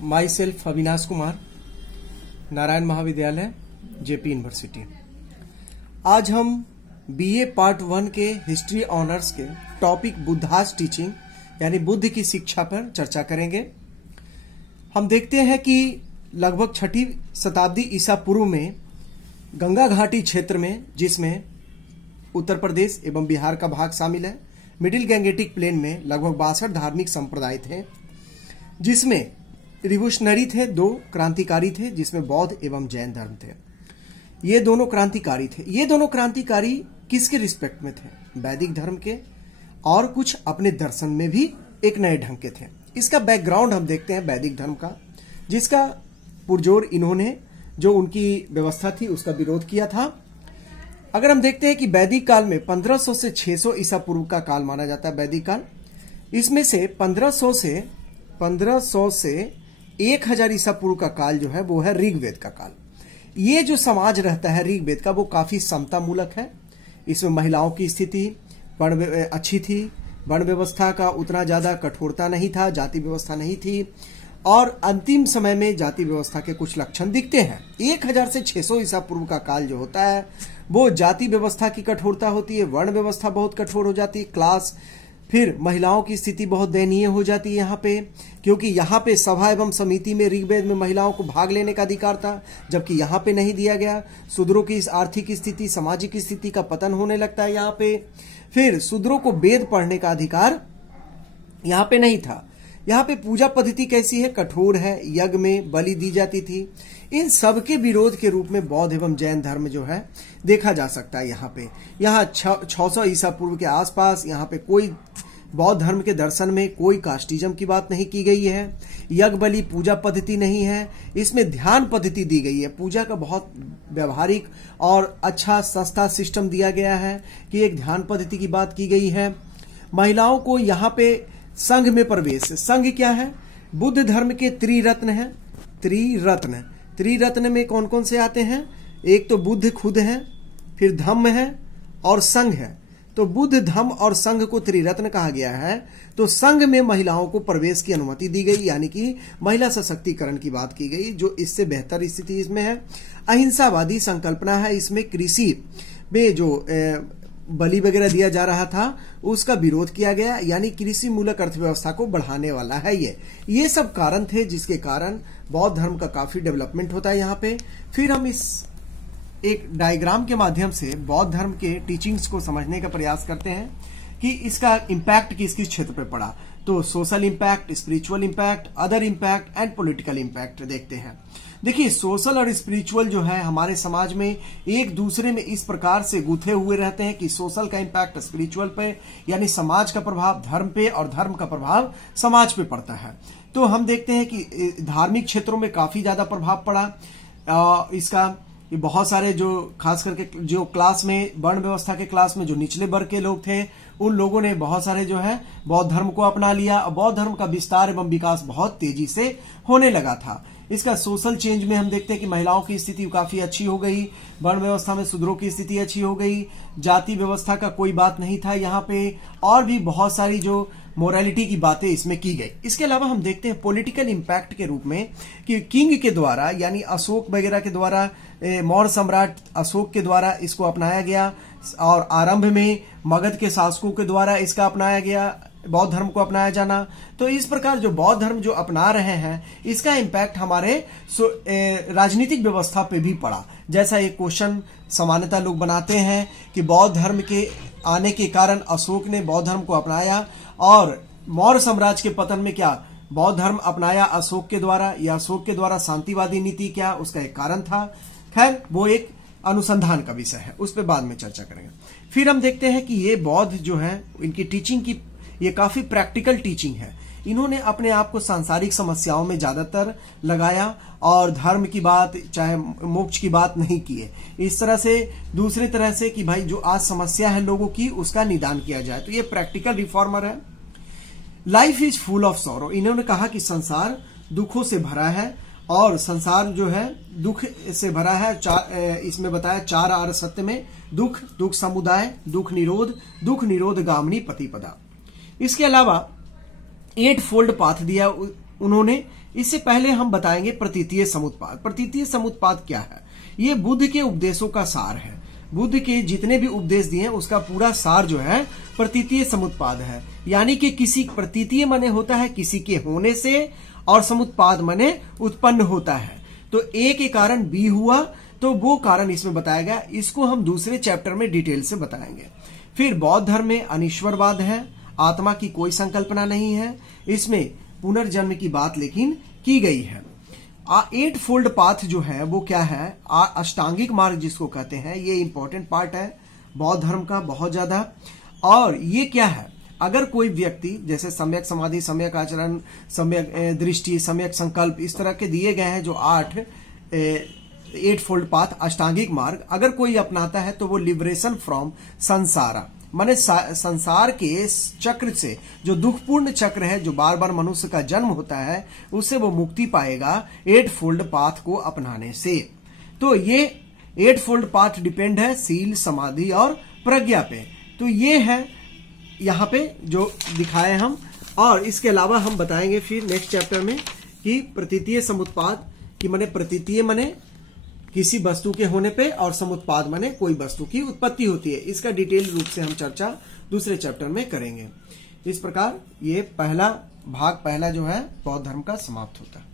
My self Avinash Kumar, Narayan महाविद्यालय, JP university. आज हम बीए पार्ट 1 के हिस्ट्री ऑनर्स के टॉपिक बुद्धास टीचिंग यानी बुद्ध की शिक्षा पर चर्चा करेंगे। हम देखते हैं कि लगभग 6वीं शताब्दी ईसा पूर्व में गंगा घाटी क्षेत्र में, जिसमें उत्तर प्रदेश एवं बिहार का भाग शामिल है, मिडिल गैंगेटिक प्लेन में लगभग 62 धार्मिक संप्रदाय थे, जिसमें रिवोल्यूशनरी थे, 2 क्रांतिकारी थे, जिसमें बौद्ध एवं जैन धर्म थे। ये दोनों क्रांतिकारी थे। ये दोनों क्रांतिकारी किसके रिस्पेक्ट में थे? वैदिक धर्म के, और कुछ अपने दर्शन में भी एक नए ढंग के थे। इसका बैकग्राउंड हम देखते हैं वैदिक धर्म का, जिसका पुरजोर इन्होंने जो उनकी व्यवस्था थी उसका विरोध किया था। अगर हम देखते हैं कि वैदिक काल में 1500 से 600 ईसा पूर्व का काल माना जाता है वैदिक काल। इसमें से 1500 से 1000 ईसा पूर्व का काल जो है वो है ऋग्वेद का काल। ये जो समाज रहता है ऋग्वेद का, वो काफी समता मूलक है। इसमें महिलाओं की स्थिति अच्छी थी, वर्ण व्यवस्था का उतना ज्यादा कठोरता नहीं था, जाति व्यवस्था नहीं थी, और अंतिम समय में जाति व्यवस्था के कुछ लक्षण दिखते हैं। 1000 से 600 ईसा पूर्व का काल जो होता है वो जाति व्यवस्था की कठोरता होती है, वर्ण व्यवस्था बहुत कठोर हो जाती है, क्लास, फिर महिलाओं की स्थिति बहुत दयनीय हो जाती है यहाँ पे, क्योंकि यहाँ पे सभा एवं समिति में ऋग्वेद में महिलाओं को भाग लेने का अधिकार था, जबकि यहाँ पे नहीं दिया गया। शूद्रों की इस आर्थिक स्थिति, सामाजिक स्थिति का पतन होने लगता है यहाँ पे। फिर शूद्रों को वेद पढ़ने का अधिकार यहाँ पे नहीं था। यहाँ पे पूजा पद्धति कैसी है? कठोर है, यज्ञ में बलि दी जाती थी। इन सब के विरोध के रूप में बौद्ध एवं जैन धर्म जो है देखा जा सकता है यहाँ पे। यहाँ 600 ईसा पूर्व के आसपास यहाँ पे कोई बौद्ध धर्म के दर्शन में कोई कास्टिज्म की बात नहीं की गई है। यज्ञ बलि पूजा पद्धति नहीं है, इसमें ध्यान पद्धति दी गई है। पूजा का बहुत व्यवहारिक और अच्छा सस्ता सिस्टम दिया गया है कि एक ध्यान पद्धति की बात की गई है। महिलाओं को यहाँ पे संघ में प्रवेश। संघ क्या है? बुद्ध धर्म के त्रिरत्न है। त्रिरत्न में कौन कौन से आते हैं? एक तो बुद्ध खुद है, फिर धम्म है और संघ है। तो बुद्ध, धम्म और संघ को त्रिरत्न कहा गया है। तो संघ में महिलाओं को प्रवेश की अनुमति दी गई, यानी कि महिला सशक्तिकरण की बात की गई, जो इससे बेहतर स्थिति इसमें है। अहिंसावादी संकल्पना है। इसमें कृषि में जो बलि वगैरह दिया जा रहा था उसका विरोध किया गया, यानी कृषि मूलक अर्थव्यवस्था को बढ़ाने वाला है। ये सब कारण थे जिसके कारण बौद्ध धर्म का काफी डेवलपमेंट होता है यहाँ पे। फिर हम इस एक डायग्राम के माध्यम से बौद्ध धर्म के टीचिंग्स को समझने का प्रयास करते हैं कि इसका इम्पैक्ट किस किस क्षेत्र पे पड़ा। तो social impact, spiritual impact, other impact and political impact देखते हैं। देखिए, सोशल और स्पिरिचुअल जो है हमारे समाज में एक दूसरे में इस प्रकार से गुथे हुए रहते हैं कि सोशल का इम्पैक्ट स्पिरिचुअल पे, यानी समाज का प्रभाव धर्म पे, और धर्म का प्रभाव समाज पे पड़ता है। तो हम देखते हैं कि धार्मिक क्षेत्रों में काफी ज्यादा प्रभाव पड़ा इसका। बहुत सारे जो खास करके जो क्लास में, वर्ण व्यवस्था के क्लास में जो निचले वर्ग के लोग थे, उन लोगों ने बहुत सारे जो है बौद्ध धर्म को अपना लिया, और बौद्ध धर्म का विस्तार एवं विकास बहुत तेजी से होने लगा था। इसका सोशल चेंज में हम देखते हैं कि महिलाओं की स्थिति काफी अच्छी हो गई, वर्ण व्यवस्था में शूद्रों की स्थिति अच्छी हो गई, जाति व्यवस्था का कोई बात नहीं था यहाँ पे, और भी बहुत सारी जो मोरालिटी की बातें इसमें की गई। इसके अलावा हम देखते हैं पॉलिटिकल इम्पैक्ट के रूप में कि किंग के द्वारा, यानी अशोक वगैरह के द्वारा, मौर्य सम्राट अशोक के द्वारा इसको अपनाया गया, और आरंभ में मगध के शासकों के द्वारा इसका अपनाया गया, बौद्ध धर्म को अपनाया जाना। तो इस प्रकार जो बौद्ध धर्म जो अपना रहे हैं, इसका इम्पैक्ट हमारे राजनीतिक व्यवस्था पे भी पड़ा। जैसा एक क्वेश्चन सामान्यतः लोग बनाते हैं कि बौद्ध धर्म के आने के कारण अशोक ने बौद्ध धर्म को अपनाया, और मौर्य साम्राज्य के पतन में क्या बौद्ध धर्म अपनाया अशोक के द्वारा, या अशोक के द्वारा शांतिवादी नीति क्या उसका एक कारण था? खैर, वो एक अनुसंधान का विषय है, उस पर बाद में चर्चा करेंगे। फिर हम देखते हैं कि ये बौद्ध जो है, इनकी टीचिंग की ये काफी प्रैक्टिकल टीचिंग है। इन्होंने अपने आप को सांसारिक समस्याओं में ज्यादातर लगाया, और धर्म की बात, चाहे मोक्ष की बात नहीं की है। इस तरह से दूसरी तरह से कि भाई जो आज समस्या है लोगों की, उसका निदान किया जाए। तो ये प्रैक्टिकल रिफॉर्मर है। Life is full of sorrow. इन्होंने कहा कि संसार दुखों से भरा है, और संसार जो है दुख से भरा है। इसमें बताया 4 आर सत्य में: दुख, दुख समुदाय, दुख निरोध, दुख निरोध गामिनी पतिपदा। इसके अलावा 8 फोल्ड पाथ दिया उन्होंने इससे पहले हम बताएंगे प्रतीतीय समुत्पाद। प्रतीतीय समुत्पाद क्या है? ये बुद्ध के उपदेशों का सार है। बुद्ध के जितने भी उपदेश दिए हैं उसका पूरा सार जो है प्रतीतीय समुत्पाद है। यानी कि किसी प्रतीतीय माने होता है किसी के होने से, और समुत्पाद माने उत्पन्न होता है। तो ए के कारण बी हुआ, तो वो कारण इसमें बताया गया। इसको हम दूसरे चैप्टर में डिटेल से बताएंगे। फिर बौद्ध धर्म में अनीश्वरवाद है, आत्मा की कोई संकल्पना नहीं है, इसमें पुनर्जन्म की बात लेकिन की गई है। 8 फोल्ड पाथ जो है वो क्या है? अष्टांगिक मार्ग जिसको कहते हैं, ये इंपॉर्टेंट पार्ट है बौद्ध धर्म का बहुत ज्यादा। और ये क्या है? अगर कोई व्यक्ति जैसे सम्यक समाधि, सम्यक आचरण, सम्यक दृष्टि, सम्यक संकल्प, इस तरह के दिए गए हैं जो 8 फोल्ड पाथ अष्टांगिक मार्ग, अगर कोई अपनाता है तो वो लिबरेशन फ्रॉम संसारा, माने संसार के चक्र से, जो दुखपूर्ण चक्र है, जो बार बार मनुष्य का जन्म होता है, उससे वो मुक्ति पाएगा 8 फोल्ड पाथ को अपनाने से। तो ये 8 फोल्ड पाथ डिपेंड है सील, समाधि और प्रज्ञा पे। तो ये है यहाँ पे जो दिखाए हम। और इसके अलावा हम बताएंगे फिर नेक्स्ट चैप्टर में कि प्रतीतीय समुत्पाद की माने प्रतीतीय माने किसी वस्तु के होने पे, और समुत्पाद माने कोई वस्तु की उत्पत्ति होती है। इसका डिटेल रूप से हम चर्चा दूसरे चैप्टर में करेंगे। इस प्रकार ये भाग पहला जो है बौद्ध धर्म का समाप्त होता है।